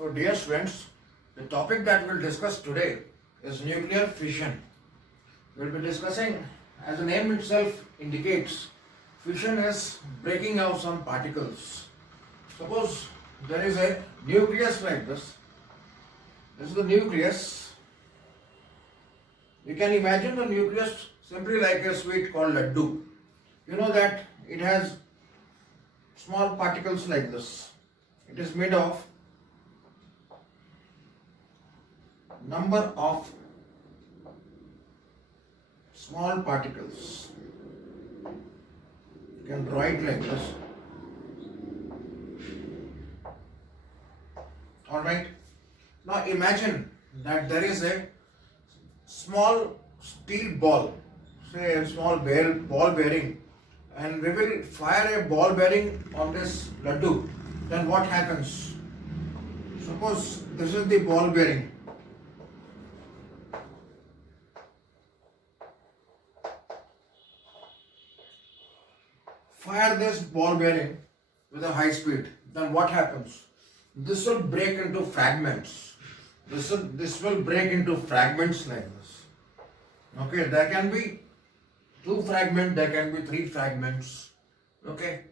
So dear students, the topic that we'll discuss today is nuclear fission. We'll be discussing, as the name itself indicates, fission is breaking out some particles. Suppose there is a nucleus like this. This is the nucleus. You can imagine the nucleus simply like a sweet called laddu. You know that it has small particles like this. It is made of number of small particles. You can draw it like this. Alright. Now imagine that there is a small steel ball, say a small ball bearing, and we will fire a ball bearing on this laddu. Then what happens? Suppose this is the ball bearing. Fire this ball bearing with a high speed. Then what happens? This will break into fragments. This will break into fragments like this. Okay, there can be 2 fragments, there can be 3 fragments. Okay.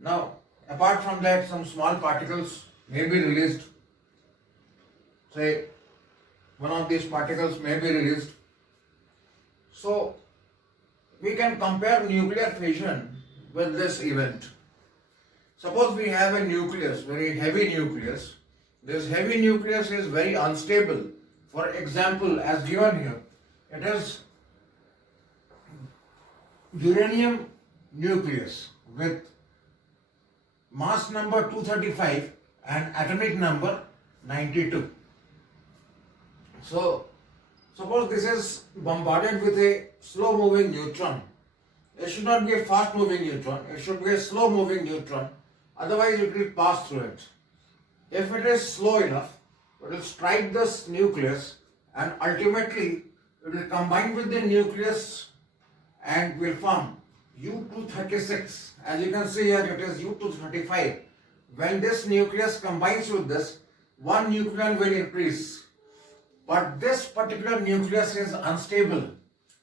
Now, apart from that, some small particles may be released. Say, one of these particles may be released. So, we can compare nuclear fission with this event. Suppose we have a nucleus, very heavy nucleus. This heavy nucleus is very unstable. For example, as given here, it is uranium nucleus with mass number 235 and atomic number 92. So, suppose this is bombarded with a slow moving neutron. It should not be a fast moving neutron, it should be a slow moving neutron, otherwise it will pass through it. If it is slow enough, it will strike this nucleus and ultimately it will combine with the nucleus and will form U-236. As you can see here, it is U-235. When this nucleus combines with this, one nucleon will increase. But this particular nucleus is unstable.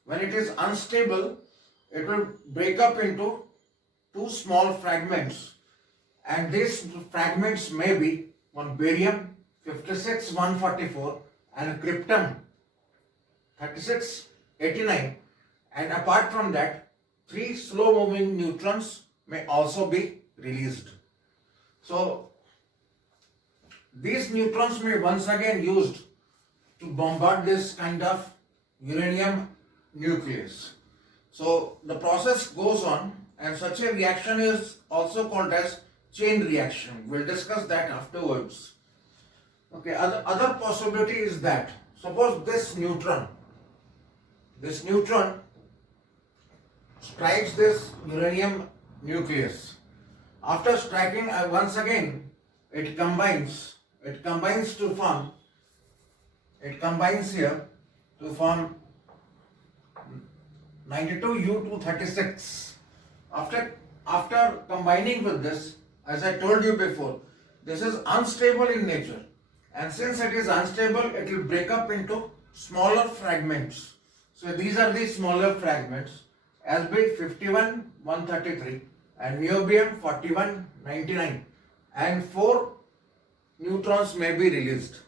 When it is unstable, it will break up into 2 small fragments. And these fragments may be one barium 56-144 and krypton 36-89. And apart from that, 3 slow moving neutrons may also be released. So, these neutrons may once again used to bombard this kind of uranium nucleus. So, the process goes on, and such a reaction is also called as chain reaction. We'll discuss that afterwards. Okay, other possibility is that, suppose this neutron strikes this uranium nucleus. After striking, once again, it combines here to form 92U-236. After combining with this, as I told you before, this is unstable in nature, and since it is unstable, it will break up into smaller fragments. So these are the smaller fragments: Sb 51-133 and niobium 41-99, and 4 neutrons may be released.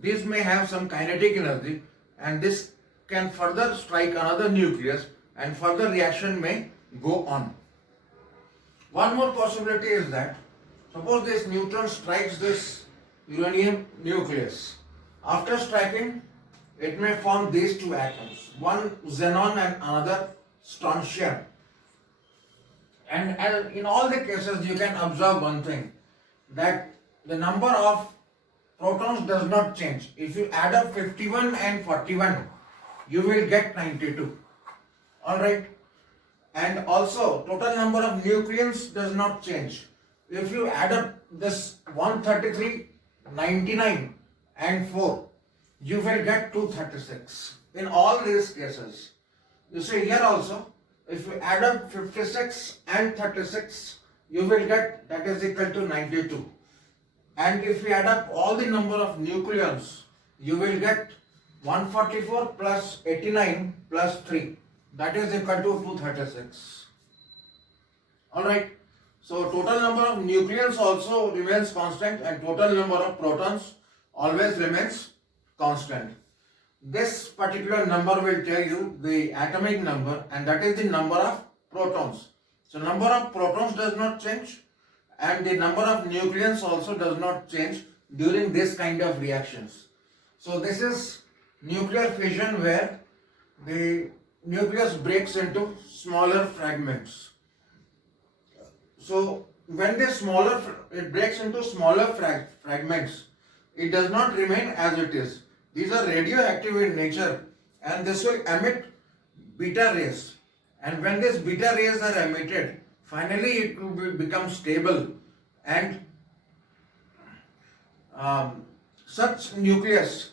These may have some kinetic energy, and this can further strike another nucleus, and further reaction may go on. One more possibility is that, suppose this neutron strikes this uranium nucleus. After striking, it may form these 2 atoms, one xenon and another strontium. And in all the cases, you can observe one thing, that the number of protons does not change. If you add up 51 and 41, you will get 92. Alright? And also, total number of nucleons does not change. If you add up this 133, 99 and 4, you will get 236. In all these cases, you see here also, if you add up 56 and 36, you will get, that is equal to 92. and if we add up all the number of nucleons, you will get 144 plus 89 plus 3. That is equal to 236. Alright. So total number of nucleons also remains constant and total number of protons always remains constant. This particular number will tell you the atomic number, and that is the number of protons. So number of protons does not change and the number of nucleons also does not change during this kind of reactions. So this is nuclear fission where the nucleus breaks into smaller fragments. So when it breaks into smaller fragments, it does not remain as it is. These are radioactive in nature and this will emit beta rays. And when these beta rays are emitted, finally it will become stable, and such nucleus,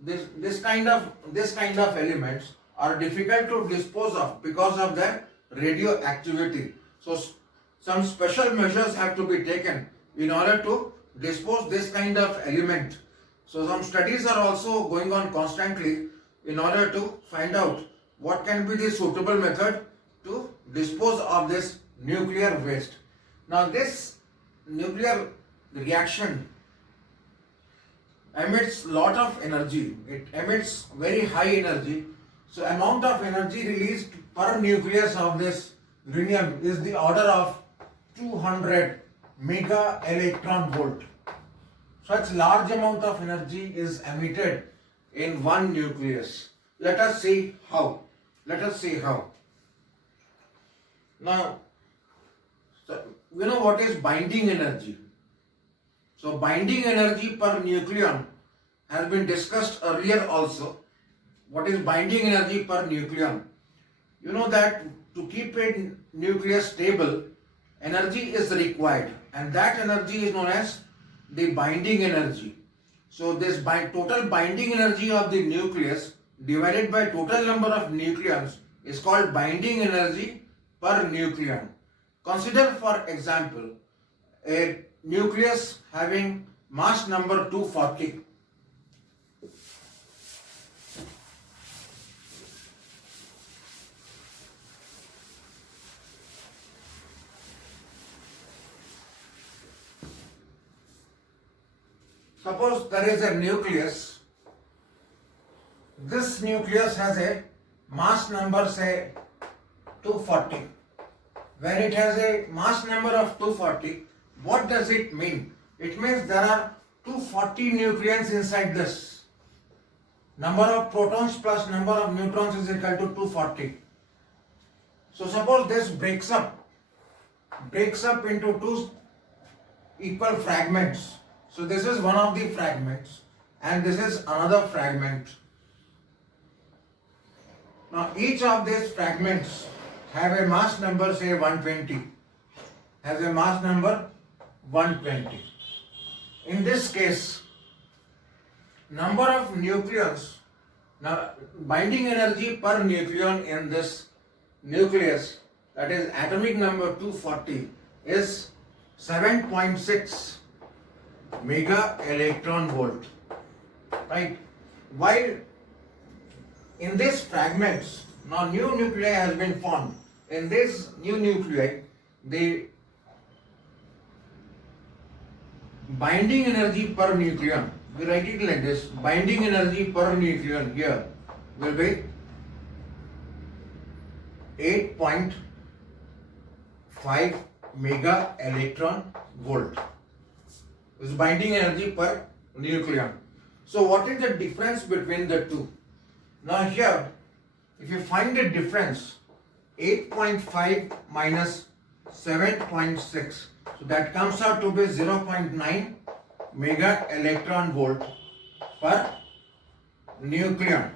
this kind of elements are difficult to dispose of because of their radioactivity. So some special measures have to be taken in order to dispose this kind of element. So some studies are also going on constantly in order to find out what can be the suitable method to dispose of this nuclear waste. Now this nuclear reaction emits lot of energy. It emits very high energy. So amount of energy released per nucleus of this uranium is the order of 200 mega electron volt. Such large amount of energy is emitted in one nucleus. Let us see how. Now, you know what is binding energy? So binding energy per nucleon has been discussed earlier also. What is binding energy per nucleon? You know that to keep a nucleus stable, energy is required, and that energy is known as the binding energy. So this total binding energy of the nucleus divided by total number of nucleons is called binding energy per nucleon. Consider, for example, a nucleus having mass number 240. Suppose there is a nucleus. This nucleus has a mass number, say 240. When it has a mass number of 240, what does it mean? It means there are 240 nucleons inside this. Number of protons plus number of neutrons is equal to 240. So suppose this breaks up into two equal fragments. So this is one of the fragments and this is another fragment. Now each of these fragments have a mass number, say 120. Has a mass number 120. In this case, number of nucleons, now binding energy per nucleon in this nucleus, that is atomic number 240, is 7.6 mega electron volt, right? While in these fragments, now new nuclei has been formed. In this new nuclei, the binding energy per nucleon, we write it like this, binding energy per nucleon here will be 8.5 mega electron volt. Is binding energy per nucleon. So what is the difference between the two? Now here, if you find the difference, 8.5 minus 7.6, so that comes out to be 0.9 mega electron volt per nucleon.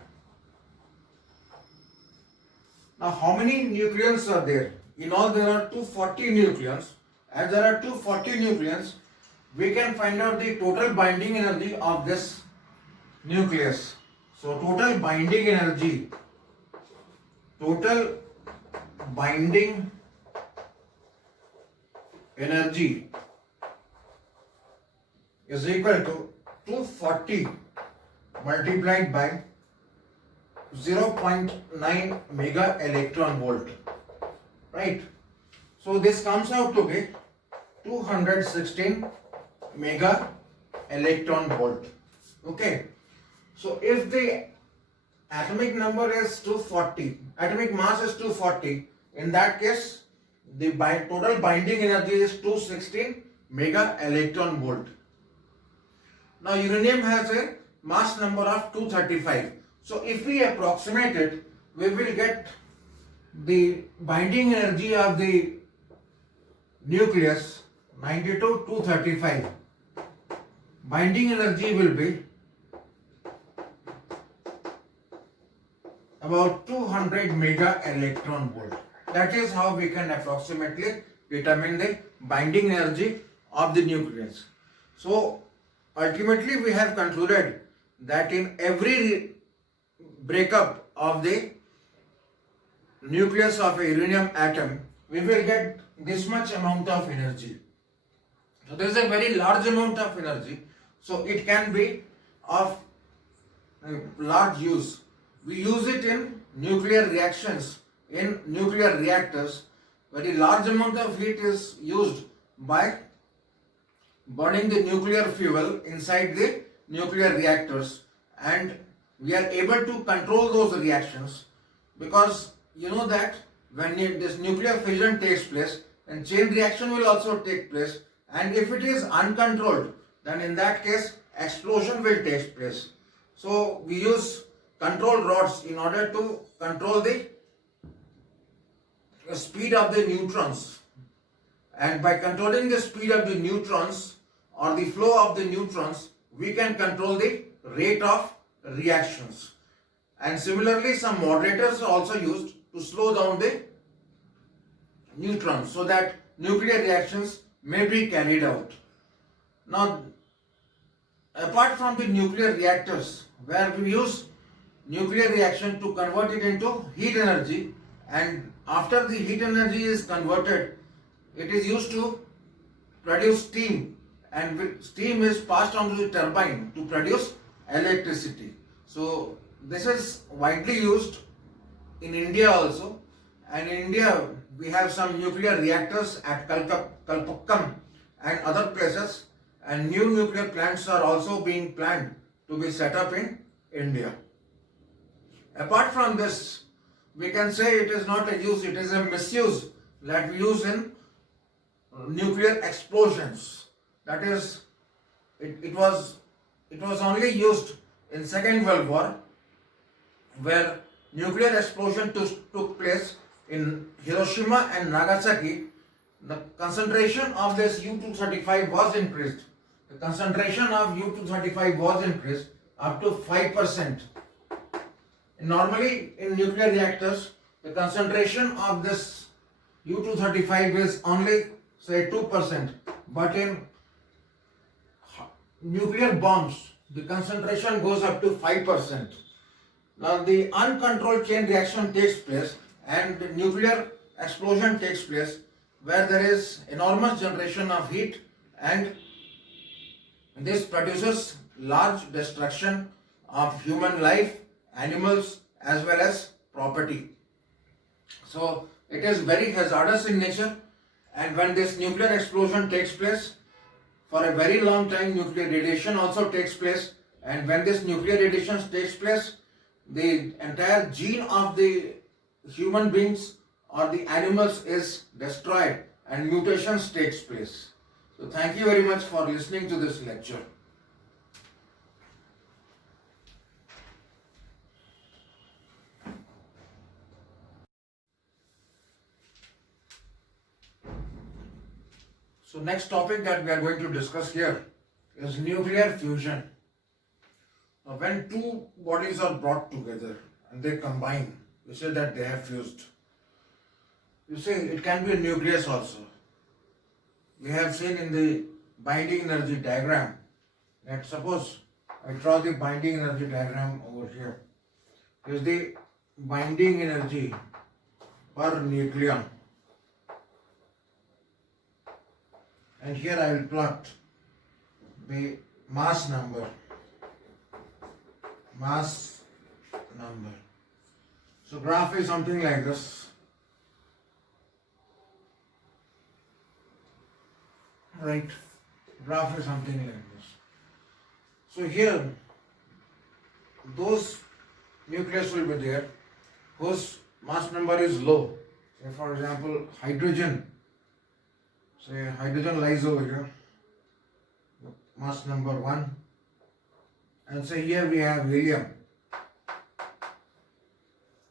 Now how many nucleons are there? In all there are 240 nucleons. As there are 240 nucleons, we can find out the total binding energy of this nucleus. So total binding energy is equal to 240 multiplied by 0.9 mega electron volt, right? So this comes out to be 216 mega electron volt. Okay, so if the atomic number is 240, atomic mass is 240, in that case the total binding energy is 216 mega electron volt. Now uranium has a mass number of 235. So if we approximate it, we will get the binding energy of the nucleus 92-235. Binding energy will be about 200 mega electron volt. That is how we can approximately determine the binding energy of the nucleus. So ultimately we have concluded that in every breakup of the nucleus of a uranium atom, we will get this much amount of energy. So there is a very large amount of energy. So it can be of large use. We use it in nuclear reactions, in nuclear reactors. Very large amount of heat is used by burning the nuclear fuel inside the nuclear reactors, and we are able to control those reactions because you know that when this nuclear fission takes place, then chain reaction will also take place, and if it is uncontrolled, then in that case explosion will take place. So we use control rods in order to control the speed of the neutrons, and by controlling the speed of the neutrons or the flow of the neutrons, we can control the rate of reactions. And similarly, some moderators are also used to slow down the neutrons so that nuclear reactions may be carried out. Now, apart from the nuclear reactors where we use nuclear reaction to convert it into heat energy, and after the heat energy is converted, it is used to produce steam, and steam is passed on to the turbine to produce electricity. So this is widely used in India also, and in India we have some nuclear reactors at Kalpakkam and other places, and new nuclear plants are also being planned to be set up in India. Apart from this, we can say it is not a use, it is a misuse that we use in nuclear explosions. That is, it was only used in Second World War, where nuclear explosion took place in Hiroshima and Nagasaki. The concentration of this U-235 was increased. The concentration of U-235 was increased up to 5%. Normally in nuclear reactors, the concentration of this U-235 is only say 2%, but in nuclear bombs, the concentration goes up to 5%. Now the uncontrolled chain reaction takes place and the nuclear explosion takes place where there is enormous generation of heat, and this produces large destruction of human life, animals as well as property. So it is very hazardous in nature, and when this nuclear explosion takes place, for a very long time nuclear radiation also takes place, and when this nuclear radiation takes place, the entire gene of the human beings or the animals is destroyed and mutations takes place. So thank you very much for listening to this lecture. So next topic that we are going to discuss here is nuclear fusion. Now when two bodies are brought together and they combine, we say that they have fused. You see, it can be a nucleus also. We have seen in the binding energy diagram that suppose I draw the binding energy diagram over here. This is the binding energy per nucleon. And here I will plot the mass number. Mass number. So graph is something like this. Right. Graph is something like this. So here, those nucleus will be there whose mass number is low. Say for example, hydrogen. Say hydrogen lies over here. Mass number 1. And say here we have helium.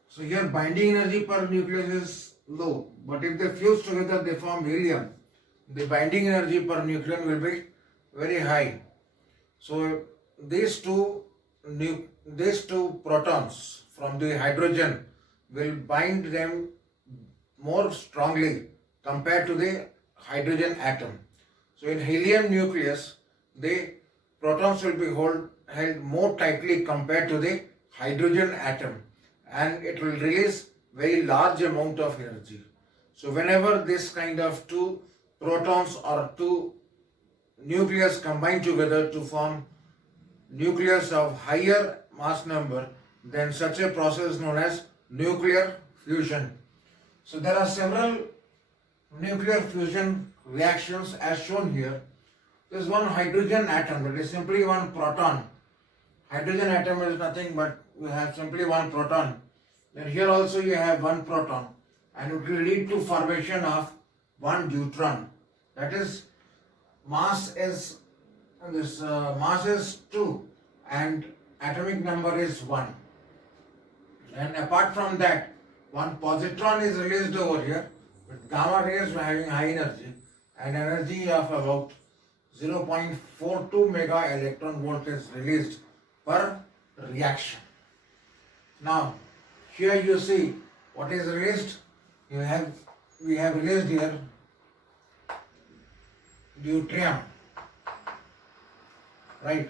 So here binding energy per nucleus is low. But if they fuse together, they form helium. The binding energy per nucleon will be very high. So these two protons from the hydrogen will bind them more strongly compared to the hydrogen atom. So in helium nucleus, the protons will be held more tightly compared to the hydrogen atom, and it will release very large amount of energy. So whenever this kind of two protons or two nucleus combine together to form nucleus of higher mass number, then such a process is known as nuclear fusion. So there are several nuclear fusion reactions as shown here. There is one hydrogen atom, that is simply one proton. Hydrogen atom is nothing but you have simply one proton. Then here also you have one proton, and it will lead to formation of one neutron. That is, mass is 2 and atomic number is 1. And apart from that, one positron is released over here with gamma rays having high energy and energy of about 0.42 mega electron volt is released per reaction. Now, here you see what is released. We have released here deuterium, right?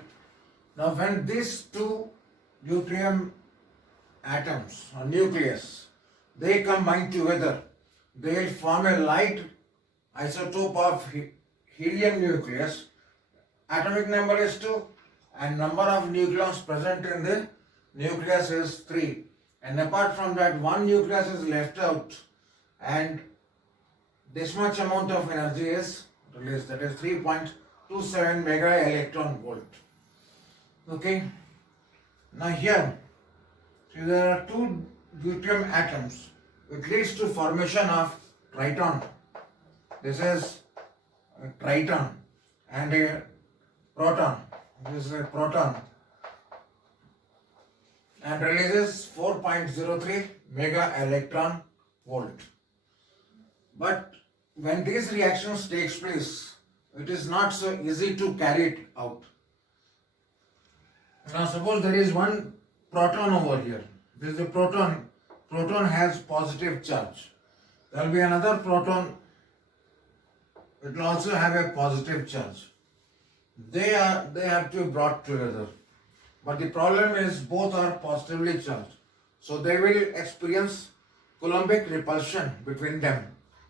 Now, when these two deuterium atoms or nucleus, they combine together, they will form a light isotope of helium nucleus. Atomic number is 2 and number of nucleons present in the nucleus is 3. And apart from that, one nucleus is left out and this much amount of energy is released, that is 3.27 mega electron volt. Okay. Now here, see there are two deuterium atoms. It leads to formation of triton. This is a triton and a proton. This is a proton and releases 4.03 mega electron volt. But when these reactions takes place, it is not so easy to carry it out. Now suppose there is one proton over here. This is a proton. Proton has positive charge. There will be another proton. It will also have a positive charge. They have to be brought together. But the problem is both are positively charged. So they will experience Coulombic repulsion between them.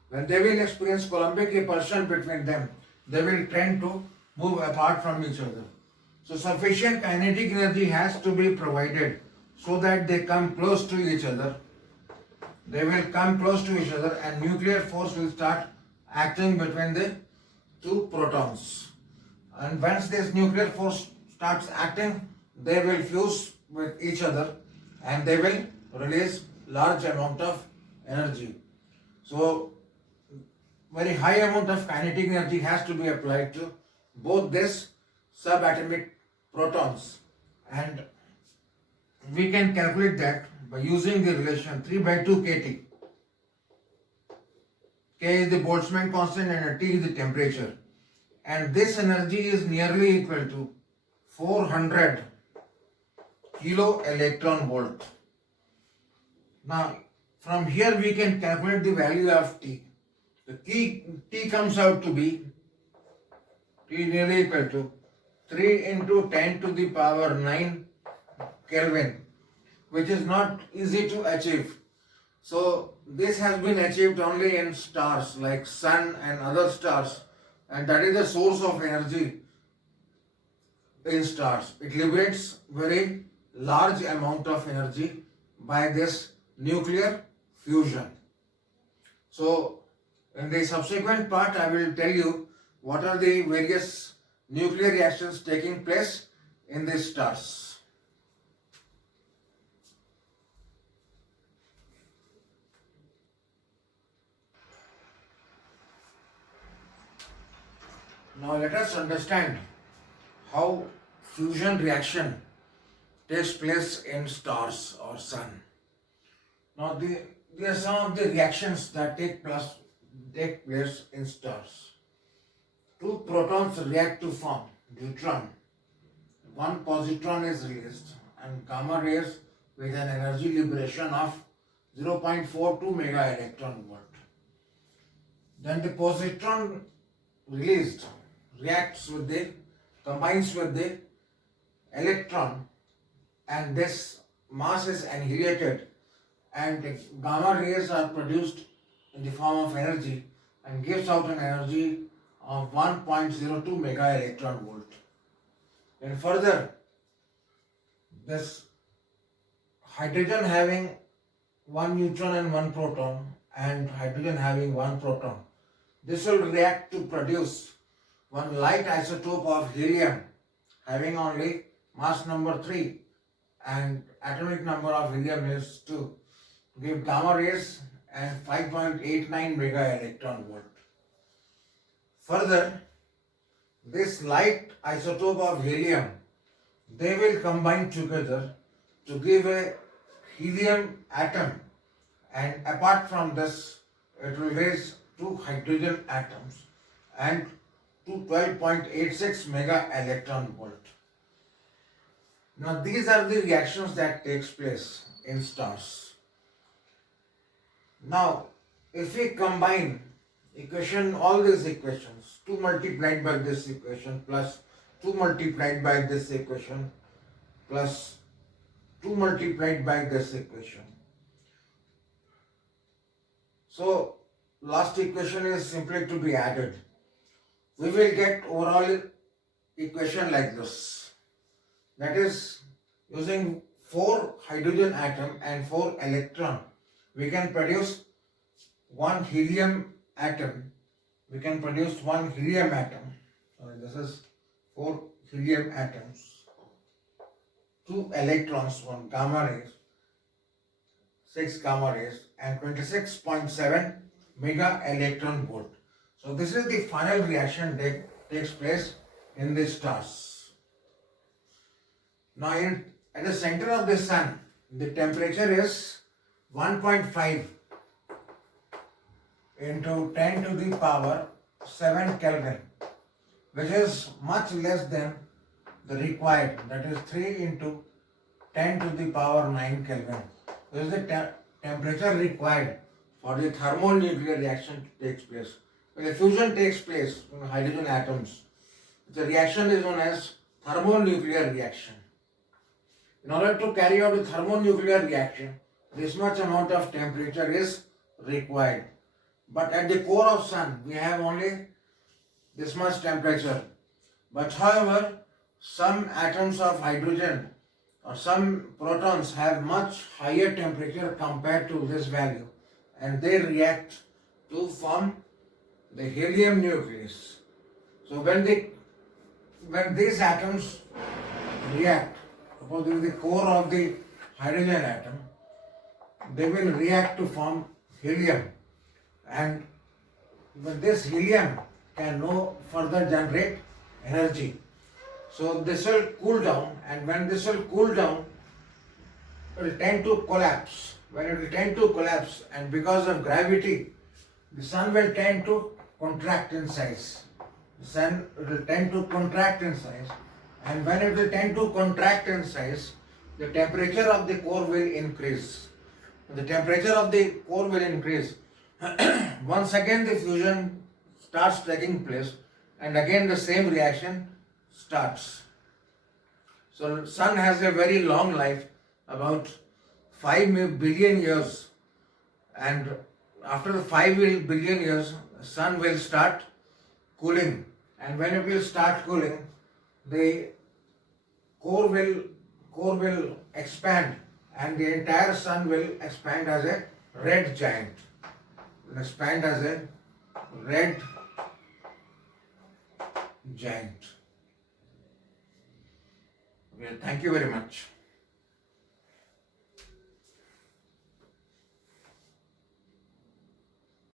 When they will experience Coulombic repulsion between them, they will tend to move apart from each other. So sufficient kinetic energy has to be provided so that they come close to each other. They will come close to each other and nuclear force will start acting between the two protons. And once this nuclear force starts acting, they will fuse with each other and they will release large amount of energy. So very high amount of kinetic energy has to be applied to both this subatomic protons, and we can calculate that by using the relation 3/2 kT. K is the Boltzmann constant and T is the temperature, and this energy is nearly equal to 400 kilo electron volt. Now from here we can calculate the value of T. The T comes out to be T nearly equal to 3 into 10 to the power 9 Kelvin, which is not easy to achieve. So this has been achieved only in stars like Sun and other stars, and that is the source of energy in stars. It liberates very large amount of energy by this nuclear fusion. So in the subsequent part, I will tell you what are the various nuclear reactions taking place in these stars. Now let us understand how fusion reaction takes place in stars or sun. Now there are some of the reactions that take place in stars. Two protons react to form neutron. One positron is released and gamma rays with an energy liberation of 0.42 mega electron volt. Then the positron released combines with the electron, and this mass is annihilated and gamma rays are produced in the form of energy and gives out an energy of 1.02 mega electron volt. And further, this hydrogen having one neutron and one proton, and hydrogen having one proton, this will react to produce one light isotope of helium having only mass number 3 and atomic number of helium is 2 to give gamma rays and 5.89 mega electron volt. Further, this light isotope of helium, they will combine together to give a helium atom, and apart from this, it will raise two hydrogen atoms and to 12.86 mega electron volt. Now these are the reactions that takes place in stars. Now if we combine all these equations, 2 multiplied by this equation plus 2 multiplied by this equation plus 2 multiplied by this equation. So last equation is simply to be added. We will get overall equation like this. That is, using 4 hydrogen atom and 4 electron, we can produce one helium atom. We can produce one helium atom. Sorry, this is 4 helium atoms, 2 electrons, 1 gamma rays, 6 gamma rays, and 26.7 mega electron volt. So this is the final reaction that takes place in the stars. Now at the center of the sun, the temperature is 1.5 into 10 to the power 7 Kelvin, which is much less than the required, that is 3 into 10 to the power 9 Kelvin. This is the temperature required for the thermonuclear reaction to take place. When a fusion takes place in hydrogen atoms, the reaction is known as thermonuclear reaction. In order to carry out a thermonuclear reaction, this much amount of temperature is required. But at the core of sun, we have only this much temperature. But however, some atoms of hydrogen or some protons have much higher temperature compared to this value, and they react to form the helium nucleus. So when these atoms react, suppose this is the core of the hydrogen atom, they will react to form helium, and when this helium can no further generate energy, so this will cool down, and when this will cool down, it will tend to collapse. When it will tend to collapse, and because of gravity, the sun will tend to contract in size. The sun will tend to contract in size, and when it will tend to contract in size, the temperature of the core will increase. The temperature of the core will increase. Once again the fusion starts taking place, and again the same reaction starts. So sun has a very long life, about 5 billion years, and after the 5 billion years, the sun will start cooling, and when it will start cooling, the core will expand, and the entire sun will expand as a red giant. Will expand as a red giant. Okay, thank you very much.